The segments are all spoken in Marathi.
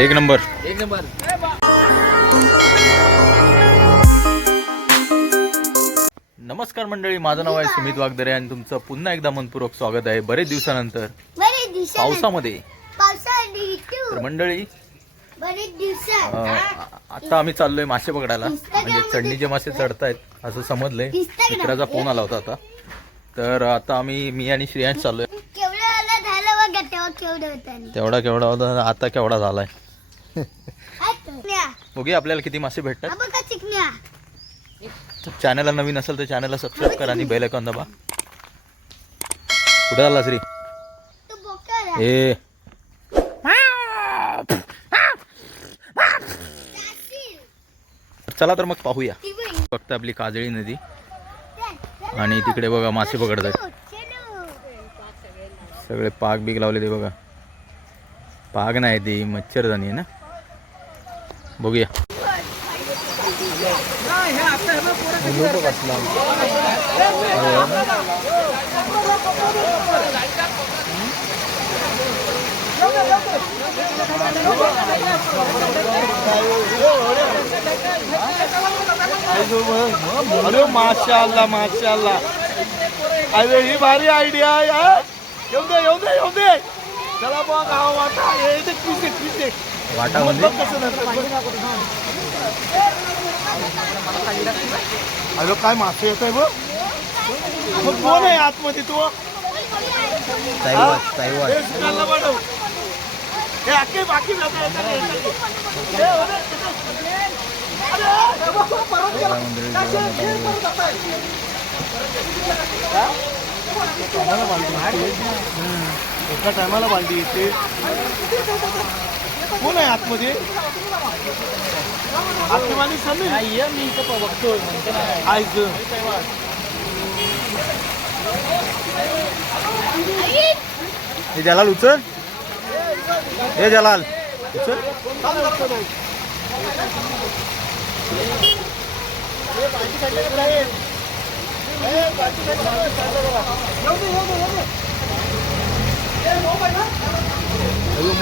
एक नंबर. नमस्कार मंडळी, माझं नाव आहे सुमित वागदरे आणि तुमचं पुन्हा एकदा मनपूर्वक स्वागत आहे बरेच दिवसानंतर पावसामध्ये. तर मंडळी आता आम्ही चाललोय मासे पकडायला, म्हणजे चढणीचे मासे चढतायत असं समजलंय. मित्राचा फोन आला होता आता. तर आता मी आणि श्रेयांश चाललोय. तेवढा केवढा होता, आता केवढा झालाय बघूया आपल्याला किती मासे भेटतात. चॅनलला नवीन असेल तर चॅनलला सबस्क्राईब करा आणि बेल आयकॉन दाबा. कुठे झाला श्री? ए चला तर मग पाहूया. फक्त आपली काजळी नदी आणि तिकडे बघा मासे पकडतात. सगळे पाग बीग लावले ते बघा. पाग नाही ती मच्छरदाणी आहे ना. बघूया. अरे माशाअल्लाह माशाअल्लाह, अरे ही भारी आयडिया आहे. येऊ दे चला बघ. वाटा वाटा म्हणजे अरे काय मासे येत आहे बघ. कोण आहे आतमध्ये? तो बाकी एका टायमाला बांधली येते. कोण आहे आतमध्ये? आतमध्ये समीर मी इथं बघतोय. हे जलाल उचल. हे जलाल उचल.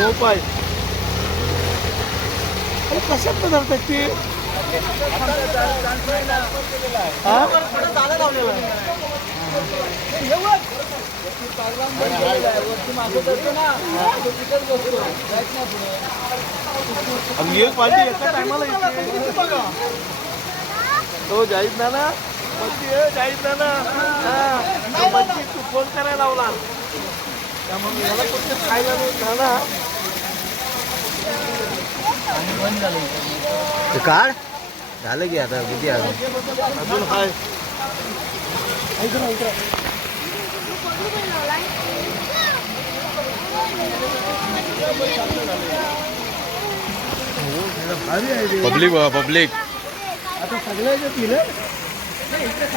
मोपाय कशात धरतात ते? एक पार्टी एका टायमाला तो जाईत ना जाईत ना तू फोन करायला लावला. त्यामुळे याला फक्त खायला झाला. काढ झालं की आता किती अजून हाय. पब्लिक आता सगळ्याच्या पिलं येतात.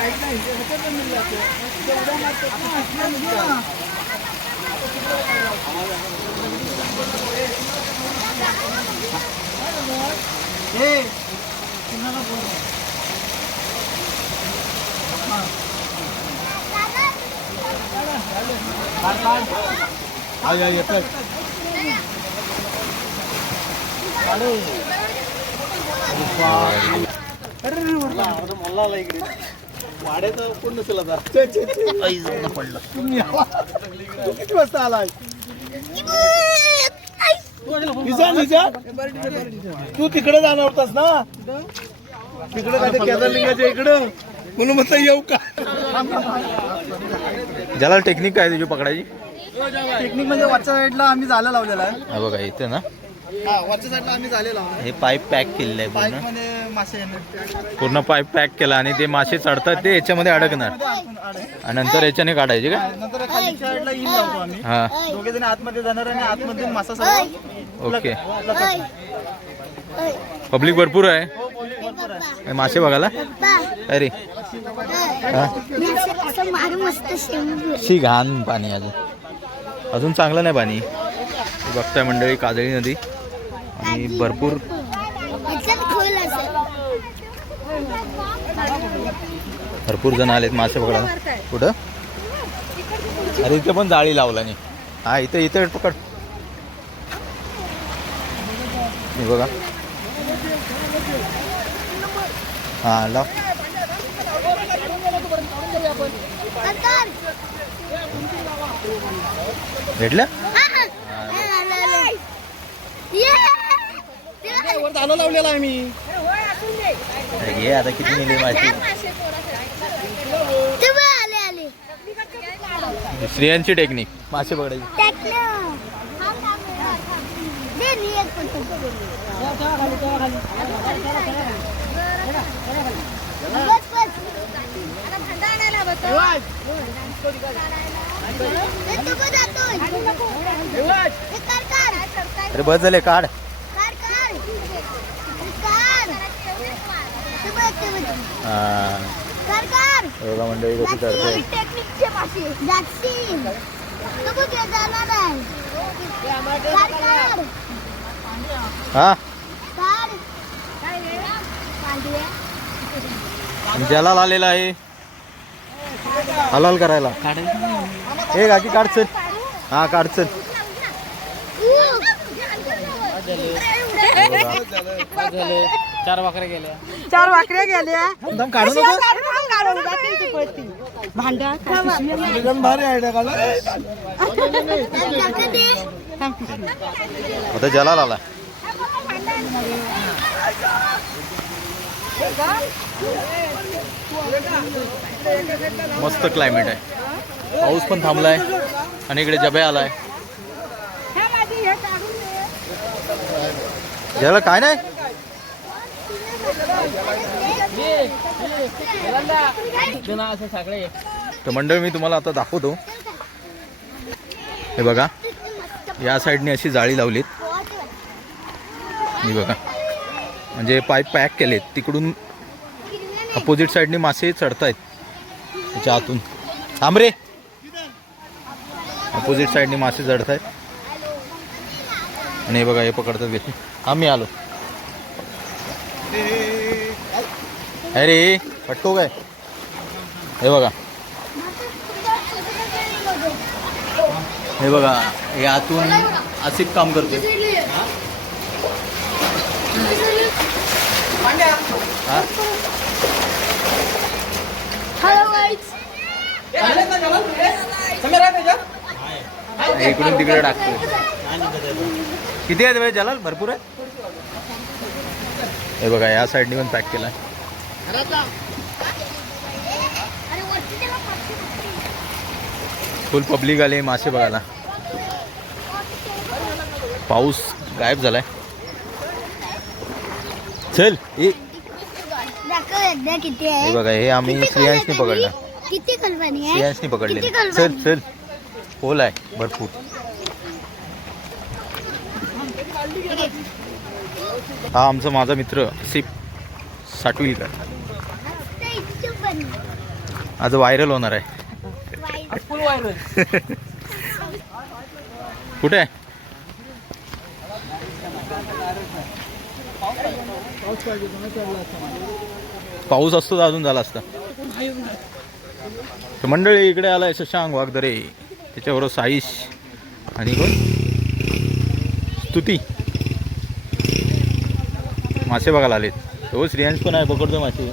अरे मला इकडे वाड्याचं कोण नसेल आता. पडलं. तू किती वाजता आलाय? तू तिकडे जाणार होतास ना? तिकडे काय केदारलिंगाच्या इकडं म्हणून म्हटलं येऊ का? जलाल टेक्निक काय तुझी पकडायची? टेक्निक म्हणजे वरच्या साईडला आम्ही जाळं लावलेला आहे. बघा इथे ना वरच्या साईडला आम्ही जाळे लावले. हे पाईप पॅक केलेलं आहे पाईप पूर्ण. मध्ये मासे येणार. पूर्ण पाईप पॅक केला आणि ते मासे चढतात ते याच्यामध्ये अडकणार आणि नंतर याच्याने काढायचे का? नंतर खाली साईडला इन लावतो आम्ही. हा दोघे जण आतमध्ये जाणार आणि आतमध्ये मासा सगळं. ओके. पब्लिक भरपूर आहे. मासे बघायला अरे शी घाण पाणी. अजून चांगलं नाही पाणी. बघताय मंडळी काजळी नदी आणि भरपूर जण आलेत मासे पकडायला. कुठं? अरे इथे पण जाळी लावला नाही. हा इथे पकड. हे बघा. हा लाव. भेटलं दाना लावलेला आम्ही. घे आता किती नेली माशी. स्त्रियांची टेक्निक मासे पकडायची. अरे बस झाले काढ. बघा मंडळी कशी करते. हा जलाल आलेला आहे हलाल करायला. हे काकी काढ चल. हा काढ चल. चार भाकऱ्या गेल्या. एकदम काढू नको. भारी आयडिया काढला. आता जलाल आला. मस्त क्लायमेट आहे. पाऊस पण थांबलाय आणि इकडे जबे आलाय. याला काय नाही. तर मंडळ मी तुम्हाला आता दाखवतो. हे बघा या साईडने अशी जाळी लावलीत. मी बघा म्हणजे पाईप पॅक केलेत. तिकडून अपोजिट साईडने मासे चढतायत त्याच्या आतून. थांब रे. अपोजिट साईडने मासे चढतायत आणि हे बघा हे पकडतात घेतले. आम्ही आलो. अरे पटको काय. हे बघा हे बघा हे आतून असे काम करते. इकडून तिकडे टाकतोय. किती आहे वेळ जलाल. भरपूर आहे. हे बघा या साईडने पण पॅक केलाय. फुल पब्लिक आले मासे बघायला. पाऊस गायब झालाय. चल हे बघा हे आम्ही श्रेयांशने पकडलं. श्रेयांशने पकडले. चल चल होल आहे भरपूर. हा आमचा माझा मित्र सिप साटविलकर आज व्हायरल होणार आहे. कुठे आहे. पाऊस असतो तर अजून झाला असता. तर मंडळी इकडे आलाय शशांक वागदरे. त्याच्याबरोबर साईश आणि कोण स्तुती मासे बघायला आलेत. हो श्रेयांश पण आहे पकडतो मासे.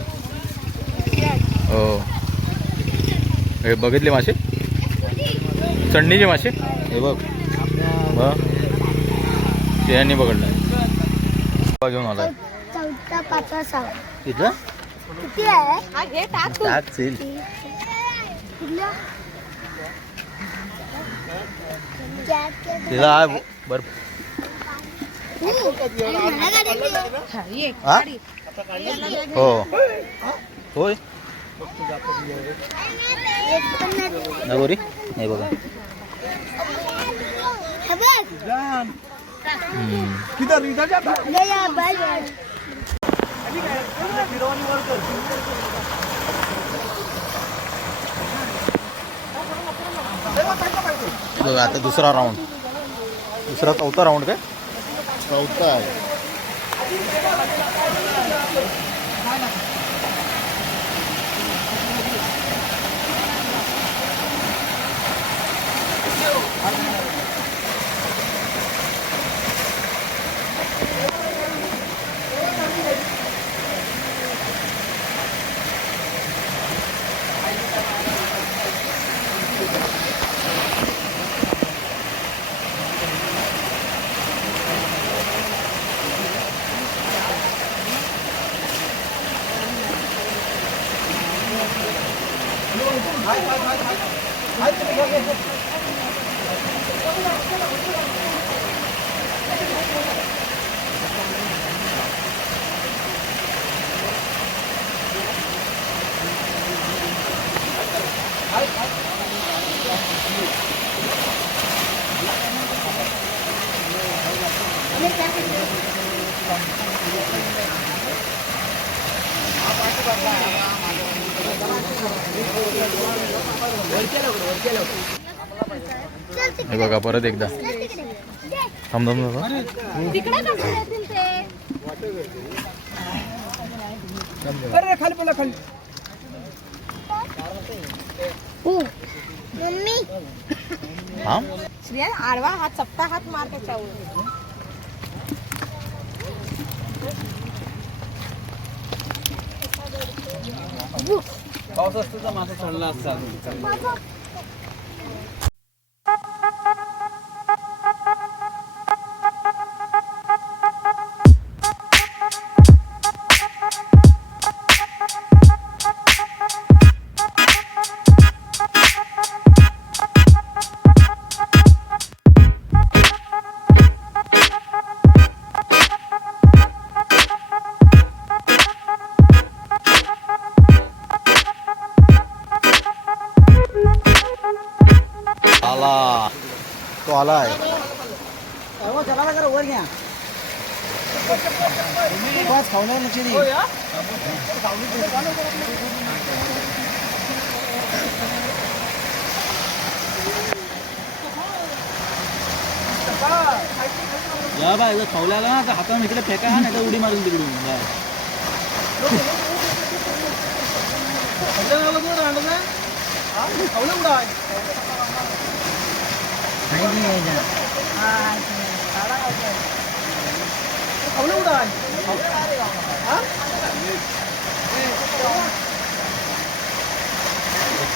हो हे बघितले मासे चढणीचे मासे. हे बघ श्रेयांनी पकडलं. घेऊन आलाय. तिथं तिला बर हो होय नगोरी नाही बघा. बघा आता दुसरा राऊंड. दुसरा चौथा राऊंड काय. चौथा आहे. हे बघा परत एकदा थांब थांब थांब. तिकडे कसं येतील ते? हो. मम्मी हा श्रेया आडवा हात चपटा हात मार त्याच्यावर. पाऊस असतो तर माझा चढला असता. आला तो आला आहे. वर घ्या बस खावणार नाही. या बाय जर खावल्याला ना तर हाताने इकडे फेका नाही तर उडी मारून तिकडून जा.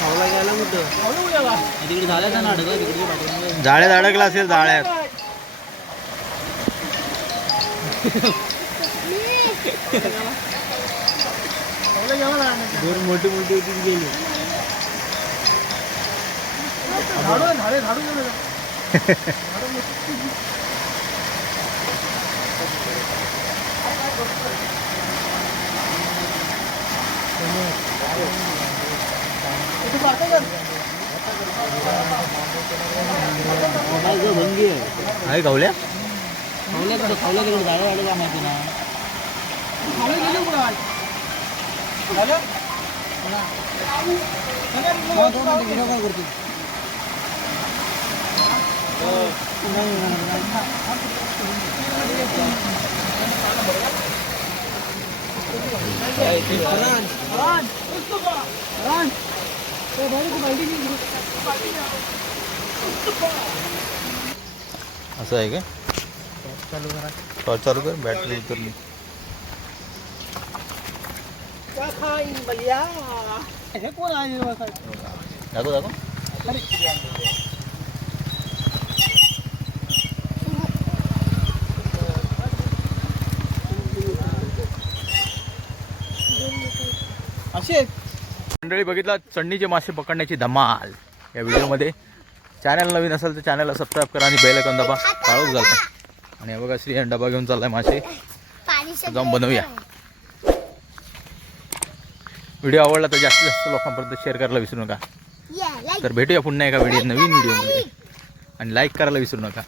खावला गेला कुठं तिकडे झाल्याचा ना अडकला तिकडे पाठवून. जाळ्यात अडकला असेल जाळ्यात. दोन मोठी मोठी होती गेली. भंगी आहे गावल्या खावल्या तिकडे झाडं अडका माहिती ना. काय करतो असं आहे का. टॉर्च चालू कर बॅटरी उतरली. हे कोण आहे? दाखव दाखव. असे मंडळी बघितला चढणीचे मासे पकडण्याची धमाल या व्हिडिओमध्ये. चॅनल नवीन असेल तर चॅनलला सबस्क्राईब करा आणि बेल आयकॉन दाबा. काळोख झाला आणि हे बघा श्री डबा घेऊन चाललाय मासे. जाऊन बनवूया. व्हिडिओ आवडला तर जास्तीत जास्त लोकांपर्यंत शेअर करायला विसरू नका. तर भेटूया पुन्हा एका नवीन व्हिडिओमध्ये आणि लाईक करायला विसरू नका.